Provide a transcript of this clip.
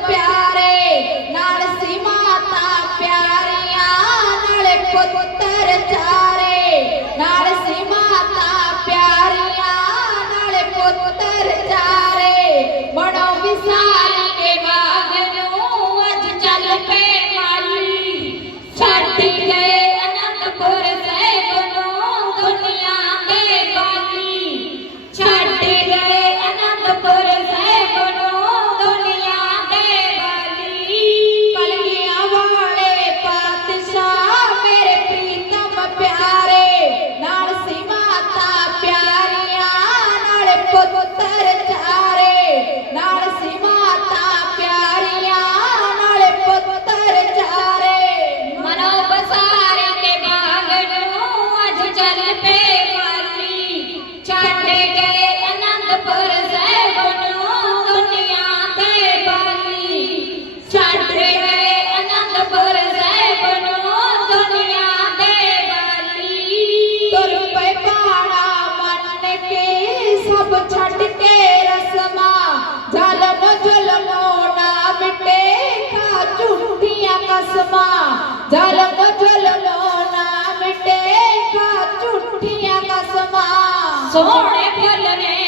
ਪਿਆਰੇ ਨਾਲ ਸੀਮਾ ਤਾਂ ਪਿਆਰੀਆਂ ਨਾਲੇ ਪੁੱਤ ਝੂਠੀਆਂ ਕਸਮਾਂ ਜਲਦ ਜਲਨੋ ਨਾ ਮਿਟੇਗਾ ਝੂਠੀਆਂ ਕਸਮਾਂ। ਸੋਹਣੇ ਫਲ ਨੇ